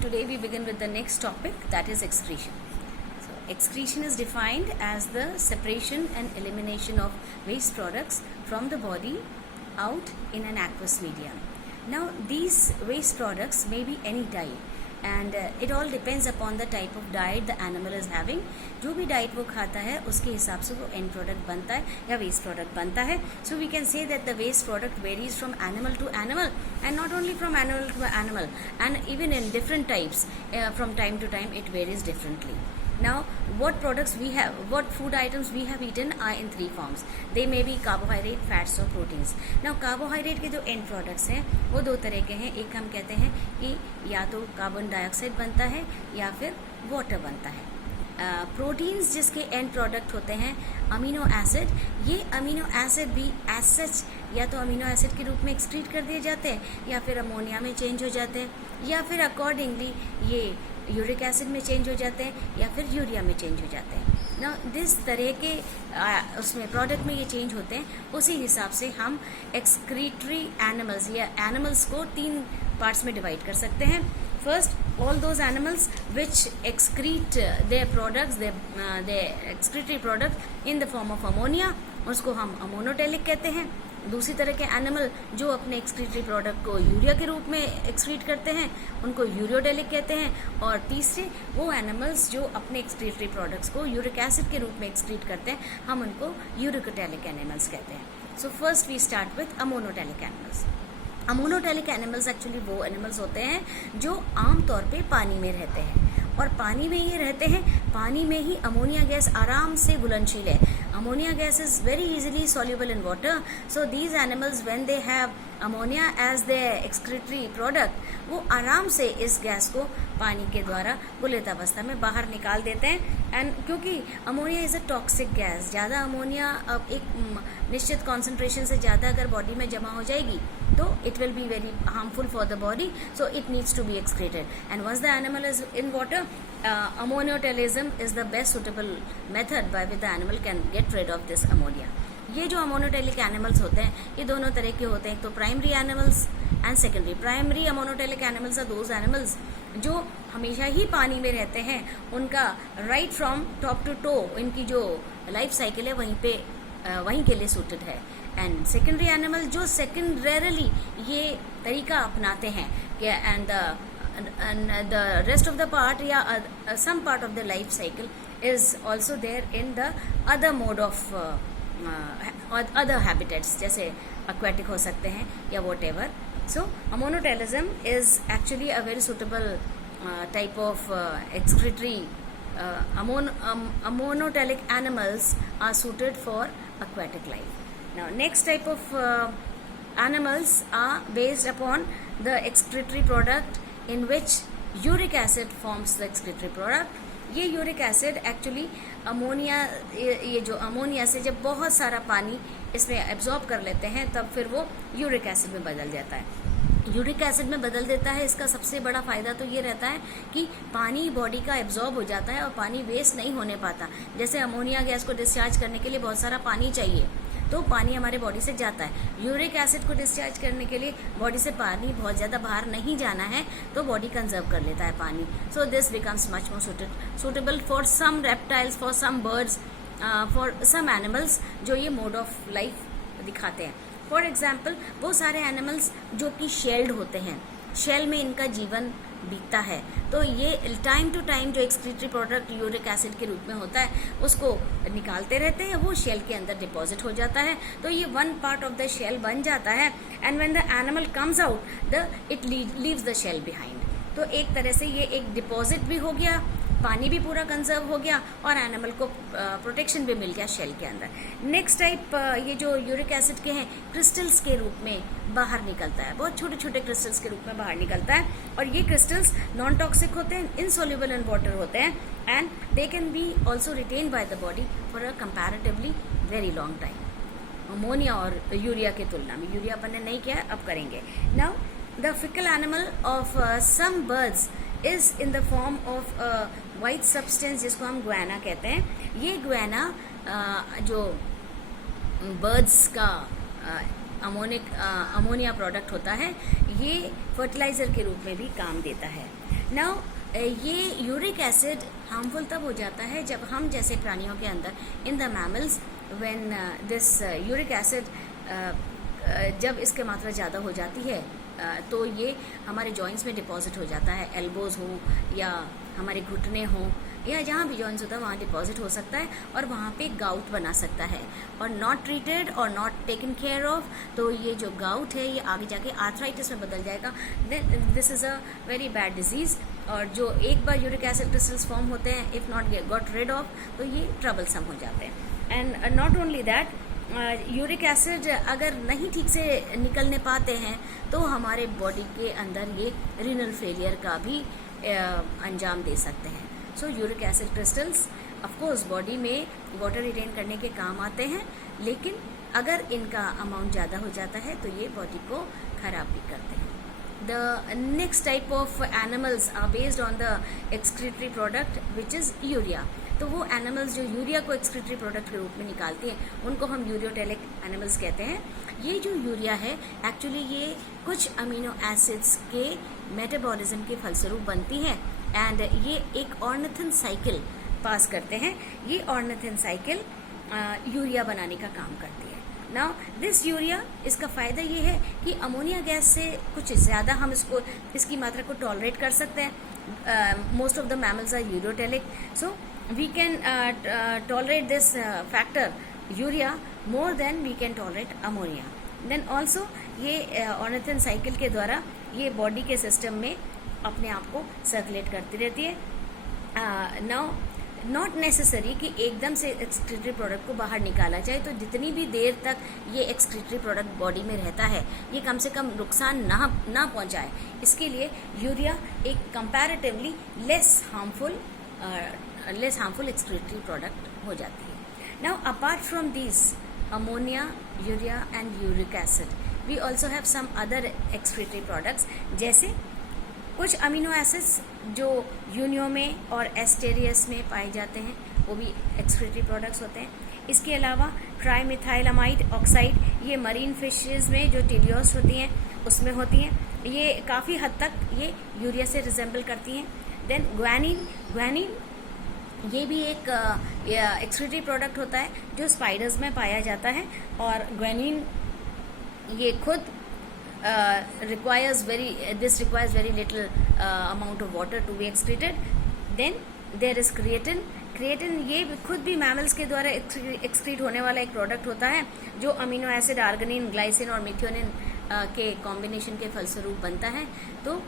today we begin with the next topic, that is excretion. So excretion is defined as the separation and elimination of waste products from the body out in an aqueous medium. Now these waste products may be any type, and it all depends upon the type of diet the animal is having. जो भी diet वो खाता है उसके हिसाब से वो and product बनता है या वेस्ट प्रोडक्ट बनता है. So we can say that the waste product varies from animal to animal, and not only from animal to animal, and even in different types from time to time it varies differently. Now what products we have, what food items we have eaten are in three forms. They may be carbohydrate, fats or proteins. Now carbohydrate के जो end products हैं वो दो तरह के हैं. एक हम कहते हैं कि या तो कार्बन डाइऑक्साइड बनता है या फिर वाटर बनता है. प्रोटीन्स जिसके एंड प्रोडक्ट होते हैं अमीनो एसिड, ये अमीनो एसिड भी एज सच या तो अमीनो एसिड के रूप में एक्सक्रीट कर दिए जाते हैं या फिर अमोनिया में चेंज हो जाते हैं या फिर अकॉर्डिंगली ये यूरिक एसिड में चेंज हो जाते हैं या फिर यूरिया में चेंज हो जाते हैं. ना जिस तरह के उसमें प्रोडक्ट में ये चेंज होते हैं उसी हिसाब से हम एक्सक्रीटरी एनिमल्स या एनिमल्स को तीन पार्ट्स में डिवाइड कर सकते हैं. First, all those animals which excrete their products, their excretory products in the form of ammonia, उसको हम अमोनोटेलिक कहते हैं. दूसरी तरह के एनिमल जो अपने एक्सक्रीटरी प्रोडक्ट को यूरिया के रूप में एक्सक्रीट करते हैं उनको यूरियोडेलिक कहते हैं. और तीसरे वो एनिमल्स जो अपने एक्सक्रीटरी प्रोडक्ट्स को यूरिक एसिड के रूप में एक्सक्रीट करते हैं हम उनको यूरिकोटेलिक एनिमल्स कहते हैं. So first we start with ammonotelic animals. Ammonotelic animals actually वो एनिमल्स होते हैं जो आमतौर पे पानी में रहते हैं, और पानी में ये रहते हैं. पानी में ही अमोनिया गैस आराम से घुलनशील है. Ammonia gas is very easily soluble in water. So these animals when they have ammonia as the excretory product वो आराम से इस गैस को पानी के द्वारा गुलित अवस्था में बाहर निकाल देते हैं. एंड क्योंकि ammonia is a toxic gas, ज़्यादा अमोनिया अब एक निश्चित कॉन्सेंट्रेशन से ज़्यादा अगर बॉडी में जमा हो जाएगी तो it will be very harmful for the body. So it needs to be excreted, and once the animal is in water ammonotelism is the best suitable method by which the animal can get rid of this ammonia. ये जो ammonotelic animals होते हैं ये दोनों तरह के होते हैं. तो primary animals and secondary. Primary ammonotelic animals are those animals जो हमेशा ही पानी में रहते हैं. उनका right from top to toe इनकी जो लाइफ साइकिल है वहीं के लिए सूटेड है. एंड सेकेंडरी एनिमल जो सेकेंडरली ये तरीका अपनाते हैं and the rest of the part या some part of the life cycle is also there in the other mode of other habitats, जैसे aquatic हो सकते हैं या whatever. So ammonotelism is actually a very suitable type of excretory. Amonotelic animals are suited for aquatic life. Now next type of animals are based upon the excretory product in which uric acid forms the excretory product. ये uric acid actually ammonia, ये जो ammonia से जब बहुत सारा पानी इसमें absorb कर लेते हैं तब फिर वो यूरिक एसिड में बदल जाता है. यूरिक एसिड में बदल देता है. इसका सबसे बड़ा फायदा तो ये रहता है कि पानी बॉडी का एब्जॉर्ब हो जाता है और पानी वेस्ट नहीं होने पाता. जैसे अमोनिया गैस को डिस्चार्ज करने के लिए बहुत सारा पानी चाहिए तो पानी हमारे बॉडी से जाता है. यूरिक एसिड को डिस्चार्ज करने के लिए बॉडी से पानी बहुत ज़्यादा बाहर नहीं जाना है तो बॉडी कंजर्व कर लेता है पानी. So this becomes much more suitable for some reptiles, for some birds, for some animals जो ये मोड ऑफ लाइफ दिखाते हैं. फॉर एग्जाम्पल वो सारे एनिमल्स जो कि शेल्ड होते हैं, शेल में इनका जीवन बीतता है, तो ये टाइम टू टाइम जो एक्सक्रीटरी प्रोडक्ट यूरिक एसिड के रूप में होता है उसको निकालते रहते हैं. वो शेल के अंदर डिपॉजिट हो जाता है तो ये one part of the shell बन जाता है. And when the animal comes out it leaves the shell behind. तो एक तरह से ये एक डिपॉजिट भी हो गया, पानी भी पूरा कंजर्व हो गया और एनिमल को प्रोटेक्शन भी मिल गया शेल के अंदर. नेक्स्ट टाइप ये जो यूरिक एसिड के हैं क्रिस्टल्स के रूप में बाहर निकलता है. बहुत छोटे छोटे क्रिस्टल्स के रूप में बाहर निकलता है और ये क्रिस्टल्स नॉन टॉक्सिक होते हैं, इनसोल्यूबल इन वाटर होते हैं, and they can be also written by the body for a comparatively very long time. Ammonia और यूरिया की तुलना में. यूरिया अपन ने नहीं किया, अब करेंगे. Now the fecal animal of some birds is in the form of white substance जिसको हम ग्वाना कहते हैं. ये ग्वाना जो बर्ड्स का अमोनिया प्रोडक्ट होता है, ये फर्टिलाइज़र के रूप में भी काम देता है। नाउ ये यूरिक एसिड हार्मफुल तब हो जाता है जब हम जैसे प्राणियों के अंदर in the mammals when this uric acid जब इसकी मात्रा ज़्यादा हो जाती है तो ये हमारे जॉइंट्स में डिपॉजिट हो जाता है, एल्बोज हो या हमारे घुटने हो या जहाँ भी जॉइंट्स होता है वहाँ डिपॉजिट हो सकता है और वहाँ पे गाउट बना सकता है। और नॉट ट्रीटेड और नॉट टेकन केयर ऑफ तो ये जो गाउट है ये आगे जाके आर्थराइटिस में बदल जाएगा। This is a very bad disease. और जो एक बार यूरिक एसिड क्रिस्टल्स फॉर्म होते हैं, if not got rid off, तो ये ट्रबलसम हो जाते हैं। And not only that, uric acid अगर नहीं ठीक से निकलने पाते हैं तो हमारे बॉडी के अंदर ये रीनल फेलियर का भी अंजाम दे सकते हैं। So uric acid crystals of course body में वाटर रिटेन करने के काम आते हैं, लेकिन अगर इनका अमाउंट ज़्यादा हो जाता है तो ये बॉडी को खराब भी करते हैं। The next type of animals are based on the excretory product which is urea. तो वो एनिमल्स जो यूरिया को एक्सक्रीटरी प्रोडक्ट के रूप में निकालती हैं उनको हम यूरियोटेलिक एनिमल्स कहते हैं। ये जो यूरिया है एक्चुअली ये कुछ अमीनो एसिड्स के मेटाबॉलिज्म के फलस्वरूप बनती है एंड ये एक ऑर्निथिन साइकिल पास करते हैं। ये ऑर्निथिन साइकिल यूरिया बनाने का काम करती है। नाउ दिस यूरिया, इसका फ़ायदा ये है कि अमोनिया गैस से कुछ ज़्यादा हम इसकी मात्रा को टॉलरेट कर सकते हैं। Most of the mammals are ureotelic, so we can tolerate this factor urea more than we can tolerate ammonia. Then also ये ऑर्निथिन साइकिल के द्वारा ये बॉडी के सिस्टम में अपने आप को सर्कुलेट करती रहती है। नाउ नॉट नेसेसरी कि एकदम से एक्सक्रीटरी प्रोडक्ट को बाहर निकाला जाए, तो जितनी भी देर तक ये एक्सक्रीटरी प्रोडक्ट बॉडी में रहता है ये कम से कम नुकसान ना पहुंचाए, इसके लिए यूरिया एक comparatively less harmful excretory product हो जाती है। Now apart from this ammonia, urea and uric acid we also have some other excretory products, जैसे कुछ अमीनो एसिड्स जो यूनियो में और एस्टेरियस में पाए जाते हैं वो भी एक्सक्रीटरी प्रोडक्ट्स होते हैं। इसके अलावा ट्राईमिथाइलामाइड ऑक्साइड, ये मरीन फिशेस में जो टेलियोस होती हैं उसमें होती हैं, ये काफ़ी हद तक ये यूरिया से रिजेंबल करती हैं। देन ग्वानिन ये भी एक एक्सक्रीटरी प्रोडक्ट होता है जो स्पाइडर्स में पाया जाता है और ग्वानिन ये खुद requires very little amount of water to be excreted. Then there is creatine. ये खुद भी मैमल्स के द्वारा एक्सक्रीट होने वाला एक प्रोडक्ट होता है जो अमीनो एसिड आर्गनिन, ग्लाइसिन और मिथ्योनिन के कॉम्बिनेशन के फलस्वरूप बनता है। तो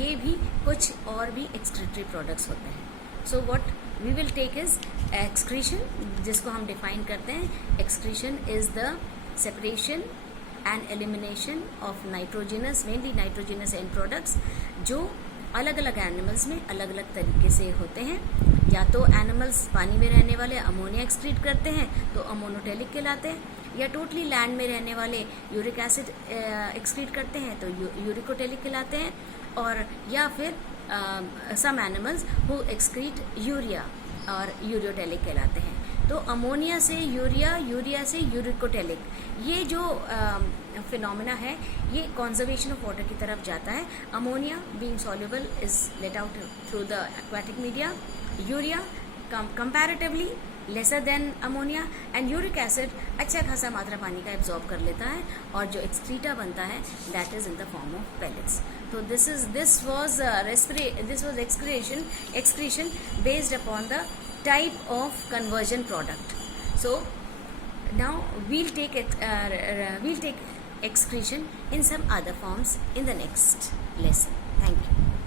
ये भी कुछ और भी एक्सक्रीटरी प्रोडक्ट्स होते हैं। So what we will take is excretion, जिसको हम डिफाइन करते हैं। Excretion is the separation and elimination of mainly nitrogenous end products जो अलग अलग एनिमल्स में अलग अलग तरीके से होते हैं। या तो एनिमल्स पानी में रहने वाले अमोनिया एक्सक्रीट करते हैं तो अमोनोटेलिक कहलाते हैं, या टोटली लैंड में रहने वाले यूरिक एसिड एक्सक्रीट करते हैं तो यूरिकोटेलिक कहलाते हैं, और या फिर some animals who excrete urea और यूरियोटेलिक कहलाते हैं। तो अमोनिया से यूरिया, यूरिया से यूरिकोटेलिक, ये जो फिनोमेना है ये कंजर्वेशन ऑफ वाटर की तरफ जाता है। Ammonia being soluble is let out through the aquatic media, urea comparatively lesser than ammonia, and uric acid अच्छा खासा मात्रा पानी का एब्जॉर्ब कर लेता है और जो एक्सक्रीटा बनता है that is in the form of pellets. तो this was excretion based upon the type of conversion product. So now we'll take excretion in some other forms in the next lesson. Thank you.